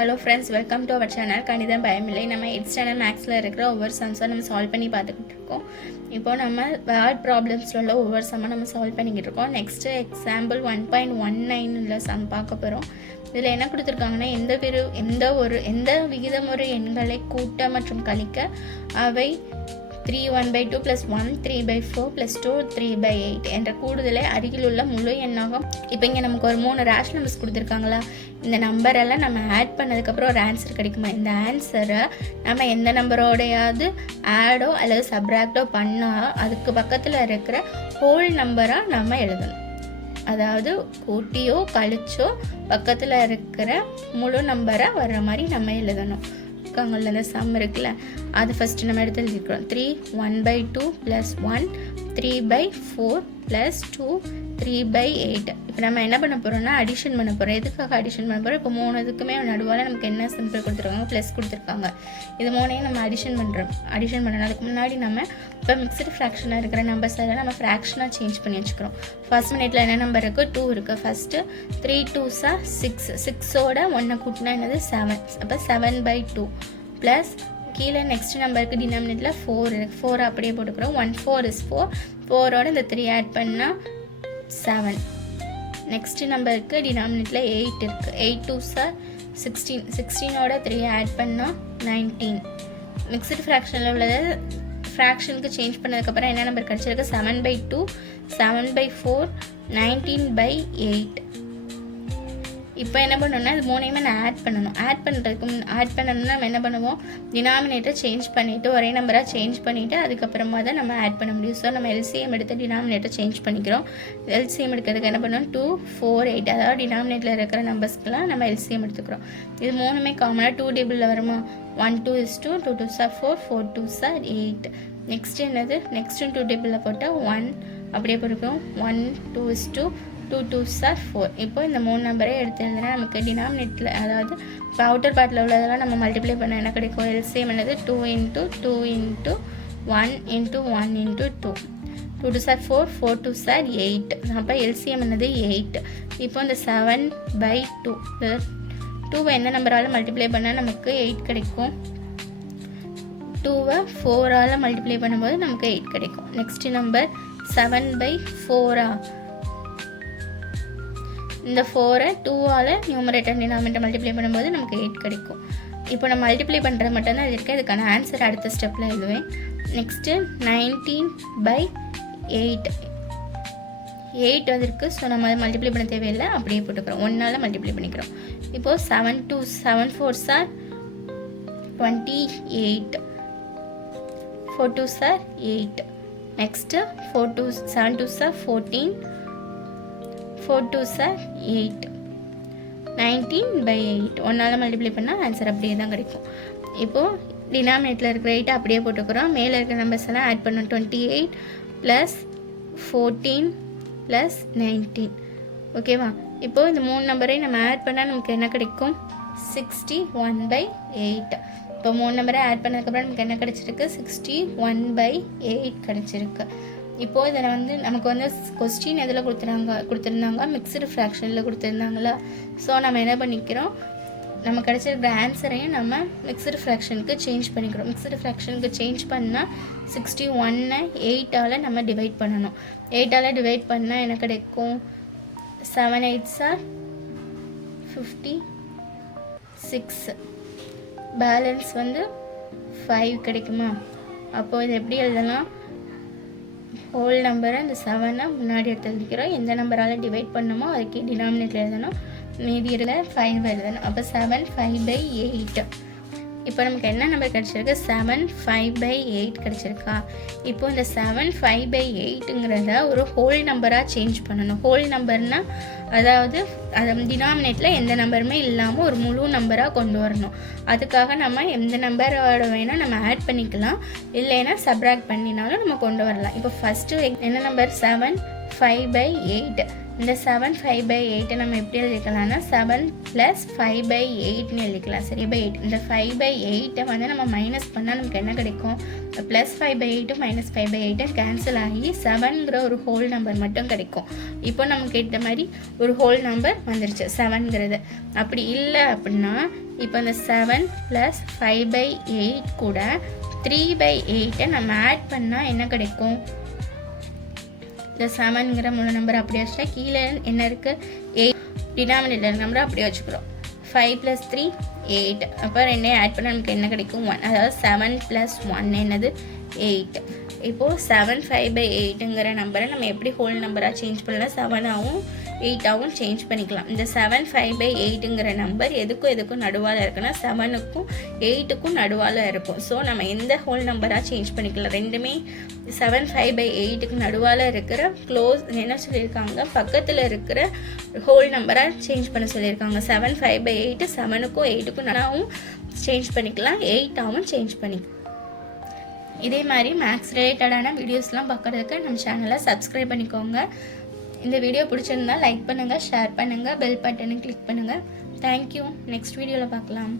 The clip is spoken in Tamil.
Hello friends, welcome to our channel கணிதம் பயமில்லை. நம்ம 8th ஸ்டாண்டர்ட் மேக்ஸில் இருக்கிற ஒவ்வொரு சம்ஸை நம்ம சால்வ் பண்ணி பார்த்துக்கிட்டு இருக்கோம். இப்போ நம்ம வேர்ட் ப்ராப்ளம்ஸில் உள்ள ஒவ்வொரு சம்மை நம்ம சால்வ் பண்ணிக்கிட்டு இருக்கோம். நெக்ஸ்ட்டு எக்ஸாம்பிள் 1.19 சம் பார்க்க போகிறோம். இதில் என்ன கொடுத்துருக்காங்கன்னா, எந்த விகிதமுறை எண்களை கூட்ட மற்றும் கழிக்க அவை 3/1/2 + 1 3/4 + 2 3/8 என்ற கூடுதலை அருகில் உள்ள முழு எண்ணாகும். இப்போ இங்கே நமக்கு ஒரு 3 ரேஷனல் நம்பர்ஸ் கொடுத்துருக்காங்களா, இந்த நம்பரெல்லாம் நம்ம ஆட் பண்ணதுக்கப்புறம் ஒரு ஆன்சர் கிடைக்குமா? இந்த ஆன்சரை நம்ம எந்த நம்பரோடையாவது ஆடோ அல்லது சப்ராக்டோ பண்ணால் அதுக்கு பக்கத்தில் இருக்கிற ஹோல் நம்பராக நம்ம எழுதணும். அதாவது கூட்டியோ கழிச்சோ பக்கத்தில் இருக்கிற முழு நம்பராக வர்ற மாதிரி நம்ம எழுதணும். இருக்காங்கல்ல அந்த சம் இருக்குல்ல, அது ஃபஸ்ட்டு நம்ம எடுத்து எழுதிக்கிறோம். 3/1/2 + 1 3/4 + 2 3/8. இப்போ நம்ம என்ன பண்ண போகிறோம்னா அடிஷன் பண்ண போகிறோம். எதுக்காக அடிஷன் பண்ண போகிறோம்? இப்போ 3 இதுக்குமே நடுவால் நமக்கு என்ன சிம்பிள் கொடுத்துருக்காங்க, ப்ளஸ் கொடுத்துருக்காங்க. இது 3ஐயும் நம்ம அடிஷன் பண்ணணும். அதுக்கு முன்னாடி நம்ம இப்போ மிக்சடு ஃப்ராக்ஷனாக இருக்கிற நம்பர்ஸ் எல்லாம் நம்ம ஃப்ராக்ஷனாக சேஞ்ச் பண்ணி வச்சுக்கிறோம். ஃபர்ஸ்ட் மினிட்ல என்ன நம்பர் இருக்குது? 2 இருக்குது. ஃபஸ்ட்டு 3 2s 6, 6ஓட 1 கூட்டினா என்னது 7. அப்போ 7/2 ப்ளஸ் கீழே நெக்ஸ்ட் நம்பருக்கு டினாமினேட்டில் 4 இருக்குது. 4 அப்படியே போட்டுக்கிறோம். 1 4 is 4. 4ஓட இந்த 3 ஆட் பண்ணால் 7. நெக்ஸ்ட் நம்பருக்கு டினாமினேட்டில் 8 இருக்குது. 8 2s 16. 16ஓட 3 ஆட் பண்ணால் 19. மிக்சடு ஃப்ராக்ஷனில் உள்ளது ஃப்ராக்ஷனுக்கு சேஞ்ச் பண்ணதுக்கப்புறம் என்ன நம்பர் கிடச்சிருக்கு? 7/2 7/4 19/8. இப்போ என்ன பண்ணணும்னா இது 3ஐயுமே நான் ஆட் பண்ணணும். ஆட் பண்ணணும்னா நம்ம என்ன பண்ணுவோம்? டினாமினேட்டர் சேஞ்ச் பண்ணிவிட்டு ஒரே நம்பராக சேஞ்ச் பண்ணிவிட்டு அதுக்கப்புறமா தான் நம்ம ஆட் பண்ண முடியும். ஸோ நம்ம எல்சிஎம் எடுத்து டினாமினேட்டர் சேஞ்ச் பண்ணிக்கிறோம். எல்சிஎம் எடுக்கிறதுக்கு என்ன பண்ணுவோம்? 2 4 8, அதாவது டினாமினேட்டில் இருக்கிற நம்பர்ஸ்க்கெலாம் நம்ம எல்சிஎம் எடுத்துக்கிறோம். இது 3மே காமனாக 2 டேபிளில் வருமா? 1 2 is 2 2 2s 4 4 2s 8. நெக்ஸ்ட் என்னது? நெக்ஸ்ட்டு 2 டேபிளில் போட்டால் 1 அப்படியே போட்டுக்கிறோம். 1 2 is 2 2 2s 4. இப்போ இந்த 3 நம்பரே எடுத்து எழுதுனா நமக்கு டினாமினேட்டில், அதாவது இப்போ அவுட்டர் பார்ட்டில் உள்ளதெல்லாம் நம்ம மல்டிப்ளை பண்ண என்ன கிடைக்கும்? எல்சிஎம் என்னது? 2 × 2 × 1 × 1 × 2 2 2s 4 4 2s 8. அப்போ எல்சிஎம் என்னது? 8. இப்போ இந்த 7/2 2வை எந்த நம்பரால் மல்டிப்ளை பண்ணால் நமக்கு 8 கிடைக்கும்? 2வை 4ஆல் மல்டிப்ளை பண்ணும்போது நமக்கு 8 கிடைக்கும். Next number 7/4. இந்த 4ஐ 2ஆல் நியூமரேட்டர் டினாமினேட்டர் மல்டிப்ளை பண்ணும்போது நமக்கு 8 கிடைக்கும். இப்போ நான் மல்டிப்ளை பண்ணுறது மட்டும்தான் இது இருக்குது. இதுக்கான ஆன்சர் அடுத்த ஸ்டெப்பில் எழுதுவேன். நெக்ஸ்ட்டு 19/8 8 வந்திருக்கு. ஸோ நம்ம அதை மல்டிப்ளை பண்ண தேவையில்லை, அப்படியே போட்டுக்கிறோம். 1ஆல் மல்டிப்ளை பண்ணிக்கிறோம். இப்போது 7 4s 28 4 2s 8. Next 7 2s 14 4 2s 8 19/8. 1ஆல் மல்டிப்ளை பண்ணால் ஆன்சர் அப்படியே தான் கிடைக்கும். இப்போது டினாமினேட்டில் இருக்கிற 8 அப்படியே போட்டுக்கிறோம். மேலே இருக்கிற நம்பர்ஸ் எல்லாம் ஆட் பண்ணோம். 28 + 14 + 19. ஓகேவா? இப்போது இந்த 3 நம்பரையும் நம்ம ஆட் பண்ணால் நமக்கு என்ன கிடைக்கும்? 61/8. இப்போ 3 நம்பரை ஆட் பண்ணதுக்கப்புறம் நமக்கு என்ன கிடச்சிருக்கு? 61/8 கிடச்சிருக்கு. இப்போது இதில் நமக்கு கொஸ்டின் எதில் கொடுத்துருந்தாங்க? மிக்சடு ஃப்ராக்ஷனில் கொடுத்துருந்தாங்களா? ஸோ நம்ம என்ன பண்ணிக்கிறோம்? நம்ம கிடச்சிருக்கிற ஆன்சரையும் நம்ம மிக்சடு ஃப்ராக்ஷனுக்கு சேஞ்ச் பண்ணிக்கிறோம். மிக்சடு ஃப்ராக்ஷனுக்கு சேஞ்ச் பண்ணால் 61ஐ 8ஆல் நம்ம டிவைட் பண்ணணும். 8ஆல் டிவைட் பண்ணால் என்ன கிடைக்கும்? 7 8s 56. பேலன்ஸ் 5 கிடைக்குமா? அப்போது இது எப்படி எழுதலாம்? ஹோல் நம்பரை இந்த 7ஐ முன்னாடி எடுத்து எழுதிக்கிறோம். எந்த நம்பரால் டிவைட் பண்ணணுமோ அதுக்கு டினாமினேட்டில் எழுதணும். மீதி 5 எழுதணும். அப்போ 7 5/8. இப்போ நமக்கு என்ன நம்பர் கிடச்சிருக்கு? 7 5/8 கிடச்சிருக்கா? இப்போது இந்த 7 5/8ங்கிறத ஒரு ஹோல் நம்பராக சேஞ்ச் பண்ணணும். ஹோல் நம்பர்னால் அதாவது டினாமினேட்டில் எந்த நம்பருமே இல்லாமல் ஒரு முழு நம்பராக கொண்டு வரணும். அதுக்காக நம்ம எந்த நம்பரோட வேணால் நம்ம ஆட் பண்ணிக்கலாம், இல்லைன்னா சப்ராக்ட் பண்ணினாலும் நம்ம கொண்டு வரலாம். இப்போ ஃபஸ்ட்டு என்ன நம்பர்? 7 5/8. இந்த 7 5/8 நம்ம எப்படி எழுதிக்கலாம்னா 7 + 5/8ன்னு எழுதிக்கலாம். சரி, 8 இந்த 5/8 வந்து நம்ம மைனஸ் பண்ணால் நமக்கு என்ன கிடைக்கும்? ப்ளஸ் 5/8 மைனஸ் 5/8 கேன்சல் ஆகி 7ங்கிற ஒரு ஹோல் நம்பர் மட்டும் கிடைக்கும். இப்போ நமக்கு ஏற்ற மாதிரி ஒரு ஹோல் நம்பர் வந்துருச்சு 7ங்கிறது. அப்படி இல்லை அப்படின்னா இப்போ இந்த 7 + 5/8 கூட 3/8 நம்ம ஆட் பண்ணால் என்ன கிடைக்கும்? இந்த 7ங்கிற முழு நம்பர் அப்படியே வச்சுட்டா கீழே என்ன இருக்குது? 8 டினாமினேட்டர் நம்பர் அப்படியே வச்சுக்கிறோம். 5 + 3 8. அப்போ ரெண்டையும் ஆட் பண்ணால் நமக்கு என்ன கிடைக்கும்? 1. அதாவது 7 + 1 என்னது? 8. இப்போது 7 5/8ங்கிற நம்பரை நம்ம எப்படி ஹோல் நம்பராக சேஞ்ச் பண்ணலாம்? 7ஆகவும் 8ஆகவும் சேஞ்ச் பண்ணிக்கலாம். இந்த 7 5/8ங்கிற நம்பர் எதுக்கும் நடுவால் இருக்குன்னா 7க்கும் 8க்கும் நடுவால் இருக்கும். ஸோ நம்ம எந்த ஹோல் நம்பராக சேஞ்ச் பண்ணிக்கலாம்? ரெண்டுமே 7 5/8க்கு நடுவால் இருக்கிற க்ளோஸ் என்ன சொல்லியிருக்காங்க? பக்கத்தில் இருக்கிற ஹோல் நம்பராக சேஞ்ச் பண்ண சொல்லியிருக்காங்க. 7 5/8 7க்கும் 8க்கும் நடுவாகவும் சேஞ்ச் பண்ணிக்கலாம், 8ஆகவும் சேஞ்ச் பண்ணிக்கலாம். இதே மாதிரி மேக்ஸ் ரிலேட்டடான வீடியோஸ்லாம் பார்க்குறதுக்கு நம்ம சேனலை சப்ஸ்கிரைப் பண்ணிக்கோங்க. இந்த வீடியோ பிடிச்சிருந்தா லைக் பண்ணுங்கள், ஷேர் பண்ணுங்கள், பெல் பட்டனை கிளிக் பண்ணுங்கள். தேங்க்யூ. நெக்ஸ்ட் வீடியோவில் பார்க்கலாம்.